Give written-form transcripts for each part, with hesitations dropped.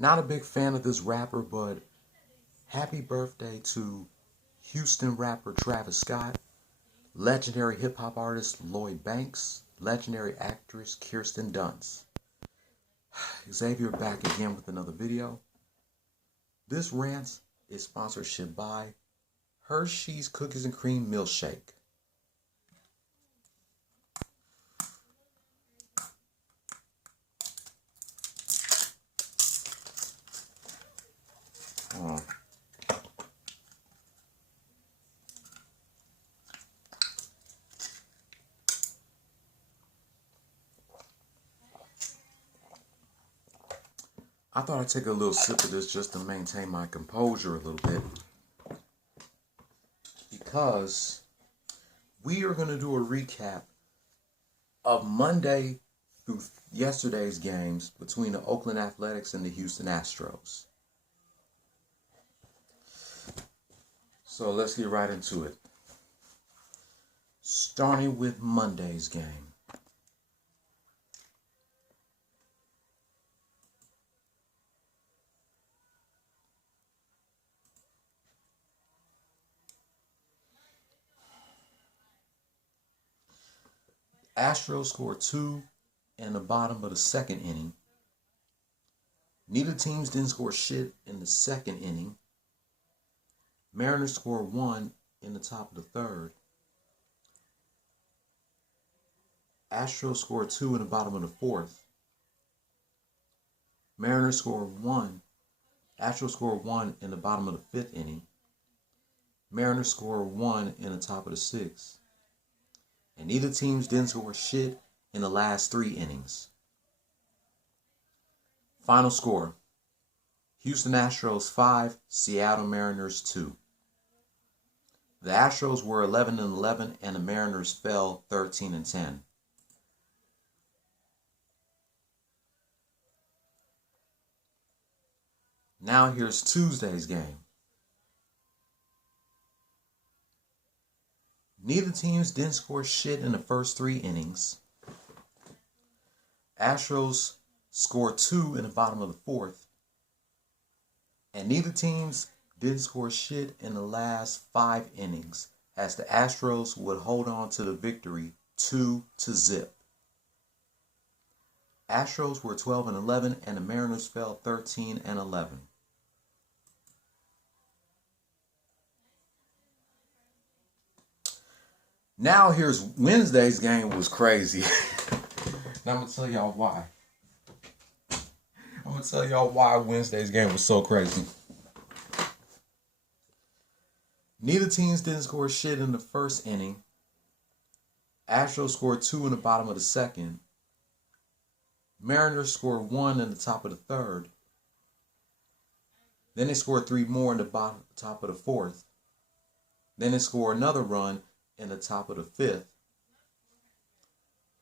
Not a big fan of this rapper, but happy birthday to Houston rapper Travis Scott, legendary hip hop artist Lloyd Banks, legendary actress Kirsten Dunst. Xavier back again with another video. This rant is sponsorship by Hershey's Cookies and Cream Milkshake. I thought I'd take a little sip of this just to maintain my composure a little bit, because we are going to do a recap of Monday through yesterday's games between the Oakland Athletics and the Houston Astros. So let's get right into it. Starting with Monday's game. Astros scored 2 in the bottom of the second inning. Neither teams didn't score shit in the second inning. Mariners scored 1 in the top of the third. Astros scored 2 in the bottom of the fourth. Mariners scored 1. Astros scored 1 in the bottom of the fifth inning. Mariners scored 1 in the top of the sixth. And neither teams didn't score shit in the last 3 innings. Final score: Houston Astros 5, Seattle Mariners 2. The Astros were 11-11 and the Mariners fell 13-10. Now here's Tuesday's game. Neither teams didn't score shit in the first 3 innings. Astros scored 2 in the bottom of the fourth. And neither teams didn't score shit in the last 5 innings, as the Astros would hold on to the victory 2-0. Astros were 12-11 and the Mariners fell 13-11. Now here's Wednesday's game was crazy. Now I'm going to tell y'all why. I'm going to tell y'all why Wednesday's game was so crazy. Neither teams didn't score shit in the first inning. Astros scored 2 in the bottom of the second. Mariners scored 1 in the top of the third. Then they scored 3 more in the top of the fourth. Then they scored another run in the top of the fifth.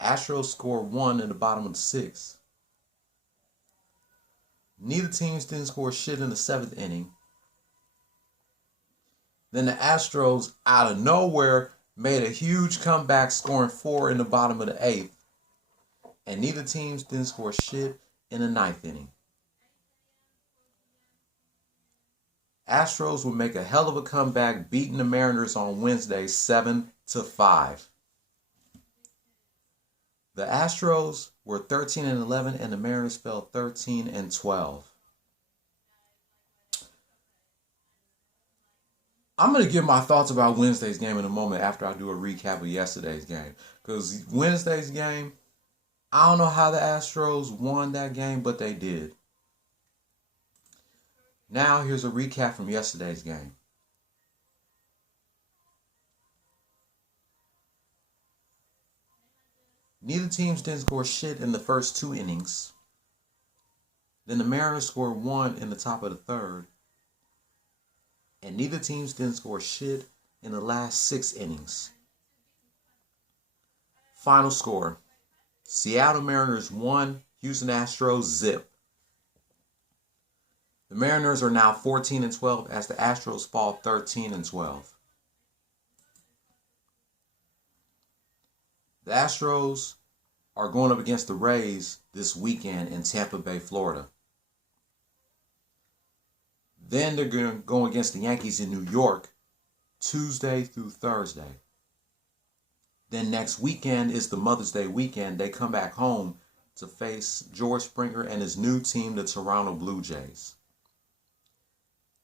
Astros scored 1 in the bottom of the sixth. Neither teams didn't score shit in the 7th inning. Then the Astros, out of nowhere, made a huge comeback, scoring 4 in the bottom of the 8th. And neither teams didn't score shit in the 9th inning. Astros would make a hell of a comeback, beating the Mariners on Wednesday 7-5. The Astros were 13-11 and the Mariners fell 13-12. I'm going to give my thoughts about Wednesday's game in a moment after I do a recap of yesterday's game. Because Wednesday's game, I don't know how the Astros won that game, but they did. Now here's a recap from yesterday's game. Neither teams didn't score shit in the first 2 innings. Then the Mariners scored 1 in the top of the third. And neither teams didn't score shit in the last 6 innings. Final score: Seattle Mariners 1, Houston Astros 0. The Mariners are now 14-12 as the Astros fall 13-12. The Astros are going up against the Rays this weekend in Tampa Bay, Florida. Then they're going to go against the Yankees in New York Tuesday through Thursday. Then next weekend is the Mother's Day weekend. They come back home to face George Springer and his new team, the Toronto Blue Jays.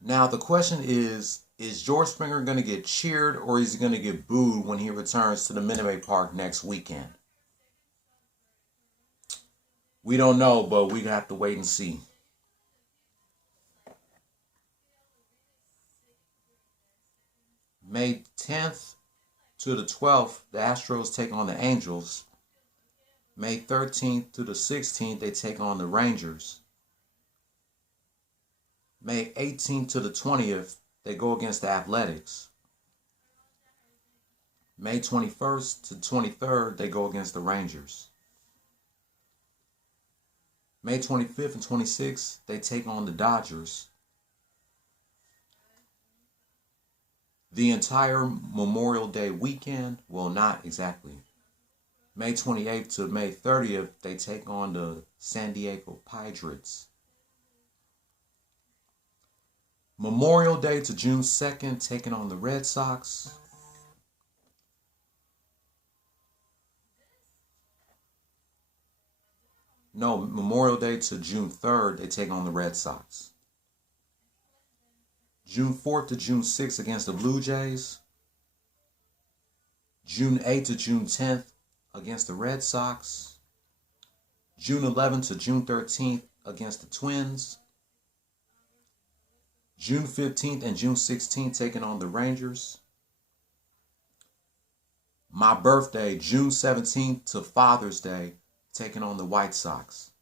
Now the question is George Springer going to get cheered or is he going to get booed when he returns to the Minute Maid Park next weekend? We don't know, but we have to wait and see. May 10th to the 12th, the Astros take on the Angels. May 13th to the 16th, they take on the Rangers. May 18th to the 20th, they go against the Athletics. May 21st to 23rd, they go against the Rangers. May 25th and 26th, they take on the Dodgers. The entire Memorial Day weekend, well, not exactly. May 28th to May 30th, they take on the San Diego Padres. Memorial Day to June 2nd, taking on the Red Sox. No, Memorial Day to June 3rd, they take on the Red Sox. June 4th to June 6th against the Blue Jays. June 8th to June 10th against the Red Sox. June 11th to June 13th against the Twins. June 15th and June 16th taking on the Rangers. My birthday, June 17th to Father's Day, taking on the White Sox.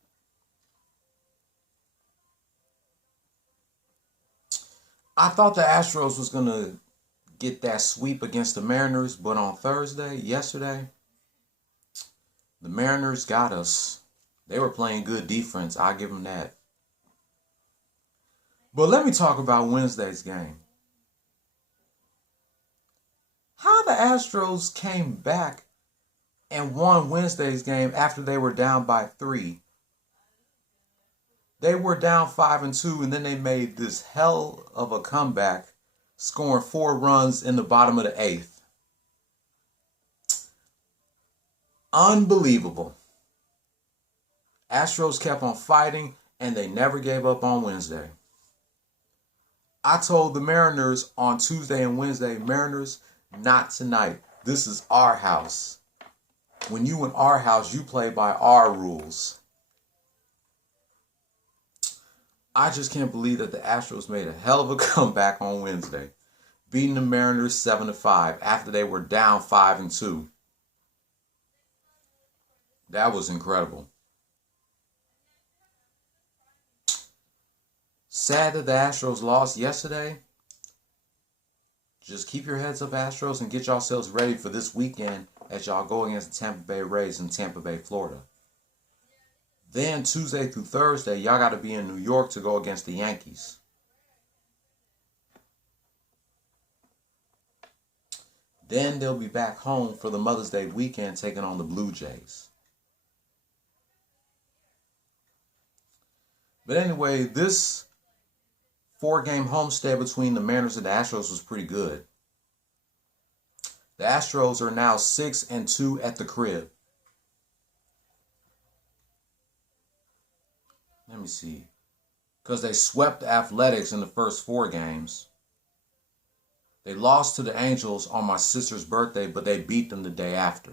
I thought the Astros was going to get that sweep against the Mariners, but on yesterday, the Mariners got us. They were playing good defense. I'll give them that. But let me talk about Wednesday's game. How the Astros came back and won Wednesday's game after they were down by 3. They were down 5-2, and then they made this hell of a comeback, scoring 4 runs in the bottom of the 8th. Unbelievable. Astros kept on fighting, and they never gave up on Wednesday. I told the Mariners on Tuesday and Wednesday, Mariners, not tonight. This is our house. When you in our house, you play by our rules. I just can't believe that the Astros made a hell of a comeback on Wednesday, beating the Mariners 7-5 after they were down 5-2. That was incredible. Sad that the Astros lost yesterday. Just keep your heads up, Astros, and get yourselves ready for this weekend as y'all go against the Tampa Bay Rays in Tampa Bay, Florida. Then Tuesday through Thursday, y'all got to be in New York to go against the Yankees. Then they'll be back home for the Mother's Day weekend taking on the Blue Jays. But anyway, this 4-game homestand between the Mariners and the Astros was pretty good. The Astros are now 6-2 at the crib. Let me see. Because they swept the Athletics in the first 4 games. They lost to the Angels on my sister's birthday, but they beat them the day after.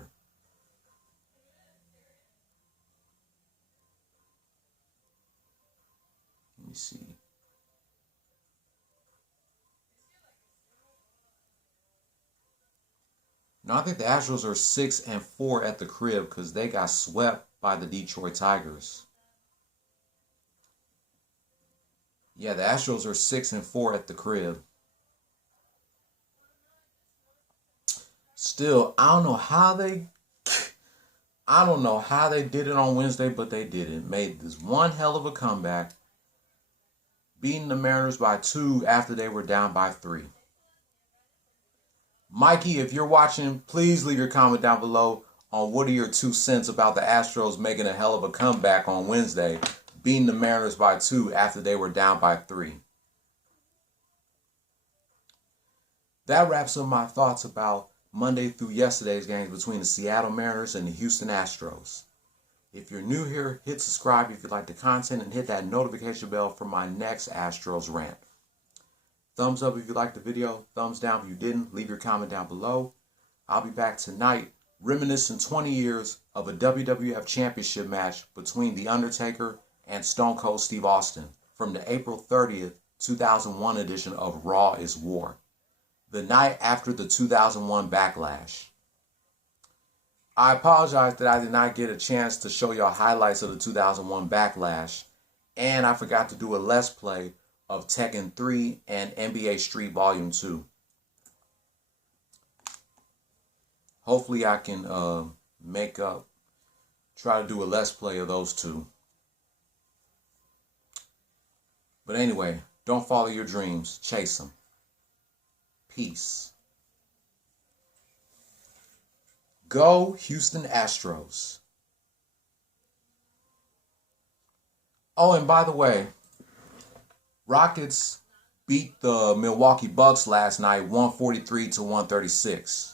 Let me see. No, I think the Astros are 6-4 at the crib because they got swept by the Detroit Tigers. Yeah, the Astros are 6-4 at the crib. Still, I don't know how they did it on Wednesday, but they did it. Made this one hell of a comeback, beating the Mariners by 2 after they were down by 3. Mikey, if you're watching, please leave your comment down below on what are your 2 cents about the Astros making a hell of a comeback on Wednesday, beating the Mariners by 2 after they were down by 3. that wraps up my thoughts about Monday through yesterday's games between the Seattle Mariners and the Houston Astros. If you're new here, hit subscribe if you like the content and hit that notification bell for my next Astros rant. Thumbs up if you liked the video. Thumbs down if you didn't. Leave your comment down below. I'll be back tonight reminiscing 20 years of a WWF Championship match between The Undertaker and Stone Cold Steve Austin from the April 30th, 2001 edition of Raw is War, the night after the 2001 Backlash. I apologize that I did not get a chance to show y'all highlights of the 2001 Backlash, and I forgot to do a Let's Play of Tekken 3 and NBA Street Volume 2. Hopefully I can try to do a Let's Play of those two. But anyway, don't follow your dreams, chase them. Peace. Go Houston Astros. Oh, and by the way, Rockets beat the Milwaukee Bucks last night 143-136.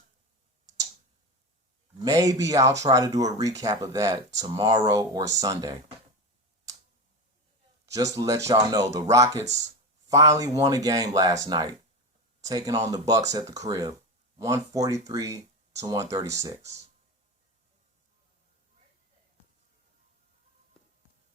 Maybe I'll try to do a recap of that tomorrow or Sunday. Just to let y'all know, the Rockets finally won a game last night, taking on the Bucks at the crib, 143-136.